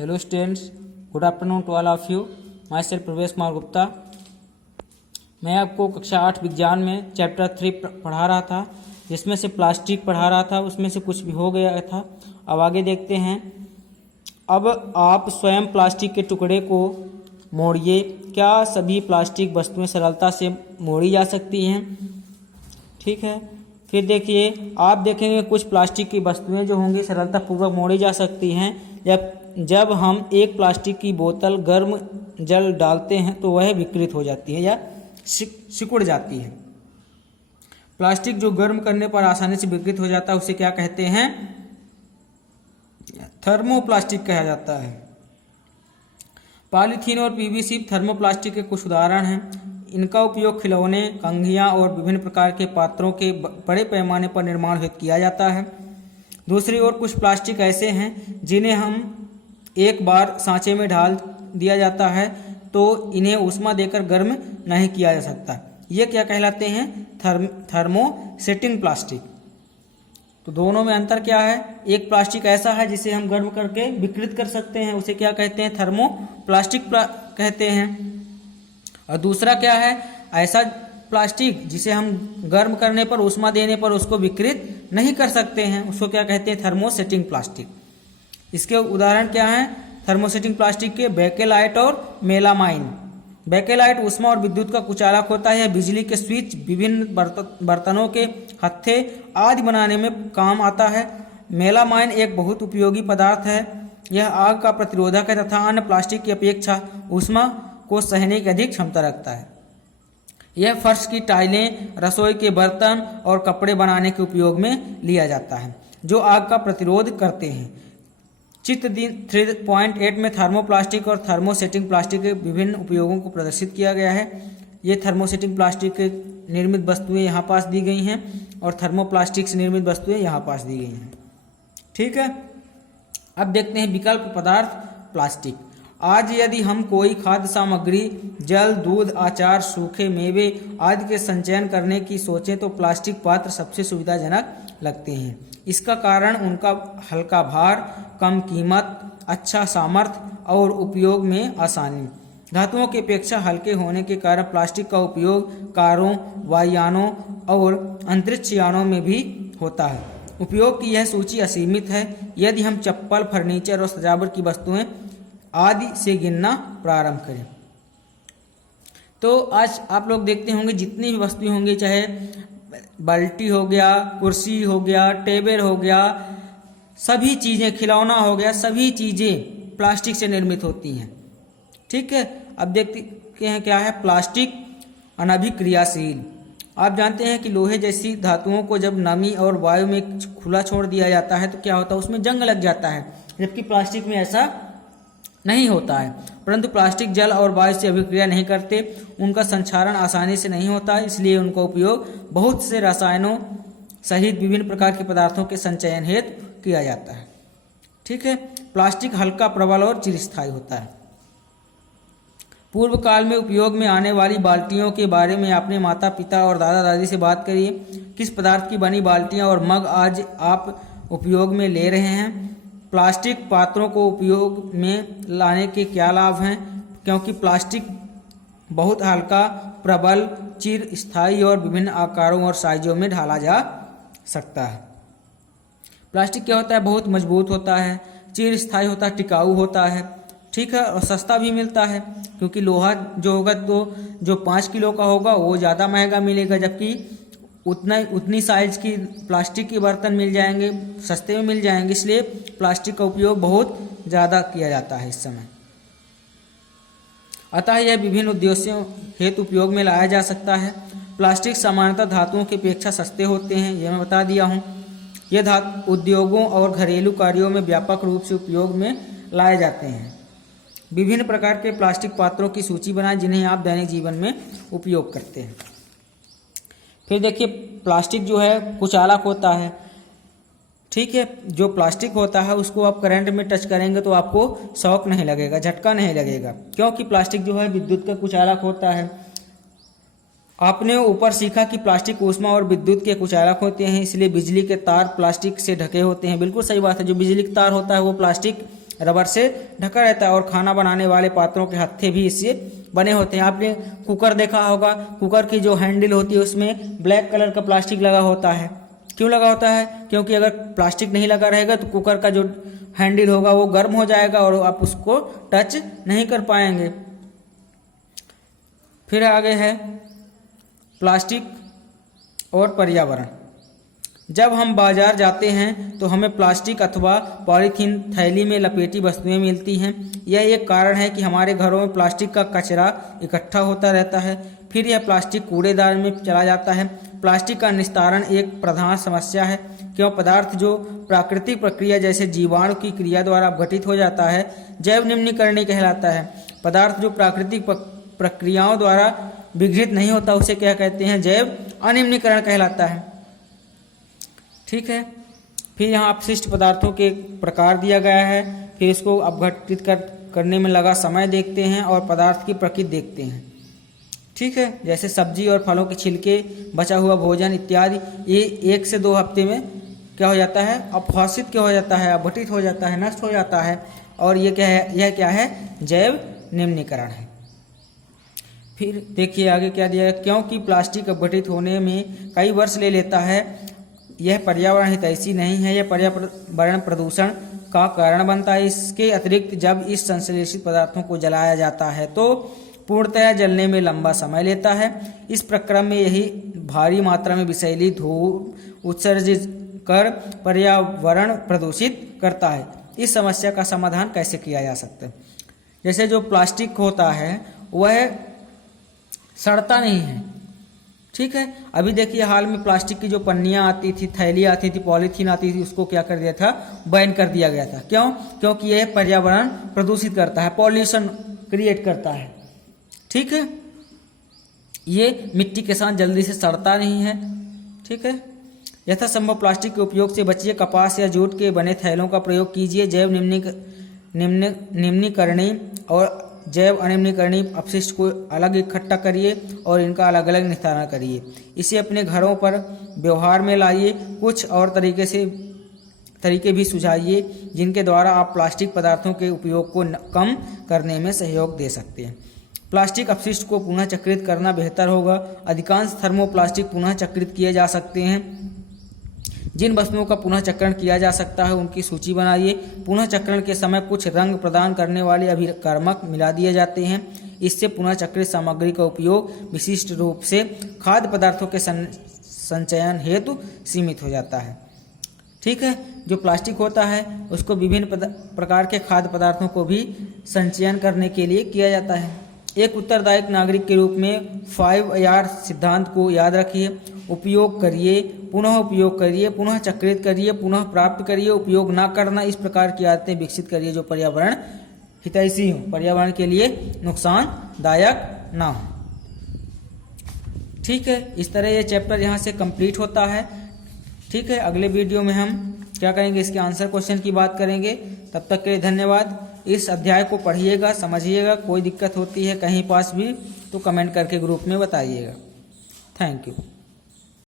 Hello students, good afternoon to all of you. Myself Pravesh Kumar Gupta. मैं आपको कक्षा 8 विज्ञान में चैप्टर 3 पढ़ा रहा था, जिसमें से प्लास्टिक पढ़ा रहा था। उसमें से कुछ भी हो गया था। अब आगे देखते हैं। अब आप स्वयं प्लास्टिक के टुकड़े को मोड़िए। क्या सभी प्लास्टिक वस्तुएं सरलता से मोड़ी जा सकती हैं? ठीक है। फिर देखिए, आप देखेंगे कुछ प्लास्टिक की वस्तुएं जो होंगी सरलतापूर्वक मोड़ी जा सकती हैं। जब हम एक प्लास्टिक की बोतल गर्म जल डालते हैं तो वह विकृत हो जाती है या सिकुड़ जाती है। प्लास्टिक जो गर्म करने पर आसानी से विकृत हो जाता है उसे क्या कहते हैं? थर्मोप्लास्टिक कहा जाता है। पॉलीथीन और पीवीसी थर्मोप्लास्टिक के कुछ उदाहरण हैं। इनका उपयोग खिलौने, कंघियां और विभिन्न प्रकार के पात्रों के बड़े पैमाने पर निर्माण हेतु किया जाता है। दूसरी ओर कुछ प्लास्टिक ऐसे हैं जिन्हें हम एक बार सांचे में डाल दिया जाता है तो इन्हें ऊष्मा देकर गर्म नहीं किया जा सकता। ये क्या कहलाते हैं? Thermosetting plastic. तो दोनों में अंतर क्या है? एक प्लास्टिक ऐसा है जिसे हम गर्म करके विकृत कर सकते हैं, उसे क्या कहते हैं? थर्मोप्लास्टिक कहते हैं। और दूसरा क्या है? ऐसा प्लास्टिक जिसे हम गर्म करने पर, ऊष्मा देने पर उसको विकृत नहीं कर सकते हैं, उसको क्या कहते हैं? Thermosetting plastic. इसके उदाहरण क्या हैं थर्मोसेटिंग प्लास्टिक के? बेकेलाइट और मेलामाइन। बेकेलाइट ऊष्मा और विद्युत का कुचालक होता है। बिजली के स्विच, विभिन्न बर्तनों के हत्थे आदि बनाने में काम आता है। मेलामाइन एक बहुत उपयोगी पदार्थ है। यह आग का प्रतिरोधक है तथा अन्य प्लास्टिक की अपेक्षा ऊष्मा को सहने की अधिक क्षमता रखता है। यह फर्श की टाइलें, रसोई के बर्तन और कपड़े बनाने के उपयोग में लिया जाता है, जो आग का प्रतिरोध करते हैं। चित्र 3.8 में थर्मोप्लास्टिक और थर्मोसेटिंग प्लास्टिक के विभिन्न उपयोगों को प्रदर्शित किया गया है। ये थर्मोसेटिंग प्लास्टिक के निर्मित वस्तुएं यहाँ पास दी गई हैं और थर्मोप्लास्टिक से निर्मित वस्तुएं यहाँ पास दी गई हैं। ठीक है। अब देखते हैं विकल्प पदार्थ प्लास्टिक। आज यदि हम कोई खाद्य सामग्री, जल, दूध, अचार, सूखे मेवे आदि के संचयन करने की सोचें तो प्लास्टिक पात्र सबसे सुविधाजनक लगते हैं। इसका कारण उनका हल्का भार, कम कीमत, अच्छा सामर्थ्य और उपयोग में आसानी। धातुओं की अपेक्षा हल्के होने के कारण प्लास्टिक का उपयोग कारों, वायुयानों और अंतरिक्ष यानों में भी होता है। उपयोग की यह सूची असीमित है। यदि हम चप्पल, फर्नीचर और सजावट की वस्तुएं आदि से गिनना प्रारंभ करें तो आज आप लोग देखते होंगे जितनी भी वस्तुएं होंगी, चाहे बाल्टी हो गया, कुर्सी हो गया, टेबल हो गया, सभी चीज़ें, खिलौना हो गया, सभी चीज़ें प्लास्टिक से निर्मित होती हैं। ठीक है। अब देखते हैं क्या है प्लास्टिक अनभिक्रियाशील। आप जानते हैं कि लोहे जैसी धातुओं को जब नमी और वायु में खुला छोड़ दिया जाता है तो क्या होता है? उसमें जंग लग जाता है, जबकि प्लास्टिक में ऐसा नहीं होता है। परंतु प्लास्टिक जल और वायु से अभिक्रिया नहीं करते, उनका संक्षारण आसानी से नहीं होता, इसलिए उनका उपयोग बहुत से रसायनों सहित विभिन्न प्रकार के पदार्थों के संचयन हेतु किया जाता है। ठीक है। प्लास्टिक हल्का, प्रबल और चिरस्थायी होता है। पूर्व काल में उपयोग में आने वाली बाल्टियों के बारे में अपने माता पिता और दादा दादी से बात करिए। किस पदार्थ की बनी बाल्टियां और मग आज आप उपयोग में ले रहे हैं? प्लास्टिक पात्रों को उपयोग में लाने के क्या लाभ हैं? क्योंकि प्लास्टिक बहुत हल्का, प्रबल, चिरस्थायी और विभिन्न आकारों और साइजों में ढाला जा सकता है। प्लास्टिक क्या होता है? बहुत मजबूत होता है, चिरस्थायी होता है, टिकाऊ होता है। ठीक है। और सस्ता भी मिलता है, क्योंकि लोहा जो होगा तो जो 5 किलो का होगा वो ज़्यादा महंगा मिलेगा, जबकि उतनी साइज की प्लास्टिक के बर्तन मिल जाएंगे, सस्ते में मिल जाएंगे। इसलिए प्लास्टिक का उपयोग बहुत ज़्यादा किया जाता है इस समय। अतः यह विभिन्न उद्देश्यों हेतु उपयोग में लाया जा सकता है। प्लास्टिक सामान्यतः धातुओं की अपेक्षा सस्ते होते हैं, यह मैं बता दिया हूँ। यह धातु उद्योगों और घरेलू कार्यों में व्यापक रूप से उपयोग में लाए जाते हैं। विभिन्न प्रकार के प्लास्टिक पात्रों की सूची बनाएं जिन्हें आप दैनिक जीवन में उपयोग करते हैं। फिर देखिए, प्लास्टिक जो है कुचालक होता है। ठीक है। जो प्लास्टिक होता है उसको आप करंट में टच करेंगे तो आपको शॉक नहीं लगेगा, झटका नहीं लगेगा, क्योंकि प्लास्टिक जो है विद्युत का कुचालक होता है। आपने ऊपर सीखा कि प्लास्टिक ऊष्मा और विद्युत के कुचालक होते हैं, इसलिए बिजली के तार प्लास्टिक से ढके होते हैं। बिल्कुल सही बात है। जो बिजली का तार होता है वो प्लास्टिक रबर से ढका रहता है और खाना बनाने वाले पात्रों के हत्थे भी इससे बने होते हैं। आपने कुकर देखा होगा, कुकर की जो हैंडल होती है उसमें ब्लैक कलर का प्लास्टिक लगा होता है। क्यों लगा होता है? क्योंकि अगर प्लास्टिक नहीं लगा रहेगा तो कुकर का जो हैंडल होगा वो गर्म हो जाएगा और आप उसको टच नहीं कर पाएंगे। फिर आगे है प्लास्टिक और पर्यावरण। जब हम बाजार जाते हैं तो हमें प्लास्टिक अथवा पॉलीथीन थैली में लपेटी वस्तुएं मिलती हैं। यह एक कारण है कि हमारे घरों में प्लास्टिक का कचरा इकट्ठा होता रहता है, फिर यह प्लास्टिक कूड़ेदान में चला जाता है। प्लास्टिक का निस्तारण एक प्रधान समस्या है, क्यों पदार्थ जो प्राकृतिक प्रक्रिया जैसे जीवाणु की क्रिया द्वारा अपघटित हो जाता है जैव निम्नीकरणीय कहलाता है। पदार्थ जो प्राकृतिक प्रक्रियाओं द्वारा विघटित नहीं होता उसे क्या कहते हैं? जैव अनिम्नीकरण कहलाता है। ठीक है। फिर यहाँ अपशिष्ट पदार्थों के प्रकार दिया गया है, फिर इसको अपघटित करने में लगा समय देखते हैं और पदार्थ की प्रकृति देखते हैं। ठीक है। जैसे सब्जी और फलों के छिलके, बचा हुआ भोजन इत्यादि, ये 1 से 2 हफ्ते में क्या हो जाता है? अपघटित क्या हो जाता है? अपघटित हो जाता है, नष्ट हो जाता है। और ये क्या है? यह क्या है? जैव निम्नीकरण है। फिर देखिए आगे क्या दिया है, क्योंकि प्लास्टिक अपघटित होने में कई वर्ष ले लेता है, यह पर्यावरण हितैषी नहीं है, यह पर्यावरण प्रदूषण का कारण बनता है। इसके अतिरिक्त जब इस संश्लेषित पदार्थों को जलाया जाता है तो पूर्णतया जलने में लंबा समय लेता है। इस प्रक्रम में यही भारी मात्रा में विषैली धूल उत्सर्जित कर पर्यावरण प्रदूषित करता है। इस समस्या का समाधान कैसे किया जा सकता है? जैसे जो प्लास्टिक होता है वह सड़ता नहीं है। ठीक है। अभी देखिए हाल में प्लास्टिक की जो पन्नियां आती थी, थैली आती थी, पॉलीथीन आती थी, उसको क्या कर दिया था? बैन कर दिया गया था। क्यों? क्योंकि यह पर्यावरण प्रदूषित करता है, पॉल्यूशन क्रिएट करता है। ठीक है। ये मिट्टी के साथ जल्दी से सड़ता नहीं है। ठीक है। यथासंभव प्लास्टिक के उपयोग से बचिए। कपास या जूट के बने थैलों का प्रयोग कीजिए। जैव निम्नीकरणीय और जैव अनिम्नीकरणीय अपशिष्ट को अलग इकट्ठा करिए और इनका अलग अलग निस्तारण करिए। इसे अपने घरों पर व्यवहार में लाइए। कुछ और तरीके भी सुझाइए जिनके द्वारा आप प्लास्टिक पदार्थों के उपयोग को कम करने में सहयोग दे सकते हैं। प्लास्टिक अपशिष्ट को पुनः चक्रित करना बेहतर होगा। अधिकांश थर्मोप्लास्टिक पुनः चक्रित किए जा सकते हैं। जिन वस्तुओं का पुनः चक्रण किया जा सकता है उनकी सूची बनाइए। पुनः चक्रण के समय कुछ रंग प्रदान करने वाले अभिकर्मक मिला दिए जाते हैं। इससे पुनः चक्रित सामग्री का उपयोग विशिष्ट रूप से खाद्य पदार्थों के संचयन हेतु सीमित हो जाता है। ठीक है। जो प्लास्टिक होता है उसको विभिन्न प्रकार के खाद्य पदार्थों को भी संचयन करने के लिए किया जाता है। एक उत्तरदायी नागरिक के रूप में 5R सिद्धांत को याद रखिए। उपयोग करिए, पुनः उपयोग करिए, पुनः चक्रित करिए, पुनः प्राप्त करिए, उपयोग ना करना, इस प्रकार की आदतें विकसित करिए जो पर्यावरण हितैषी हो, पर्यावरण के लिए नुकसानदायक ना हो। ठीक है। इस तरह ये चैप्टर यहाँ से कंप्लीट होता है। ठीक है। अगले वीडियो में हम क्या करेंगे? इसके आंसर क्वेश्चन की बात करेंगे। तब तक के लिए धन्यवाद। इस अध्याय को पढ़िएगा, समझिएगा। कोई दिक्कत होती है कहीं पास भी तो कमेंट करके ग्रुप में बताइएगा। Thank you.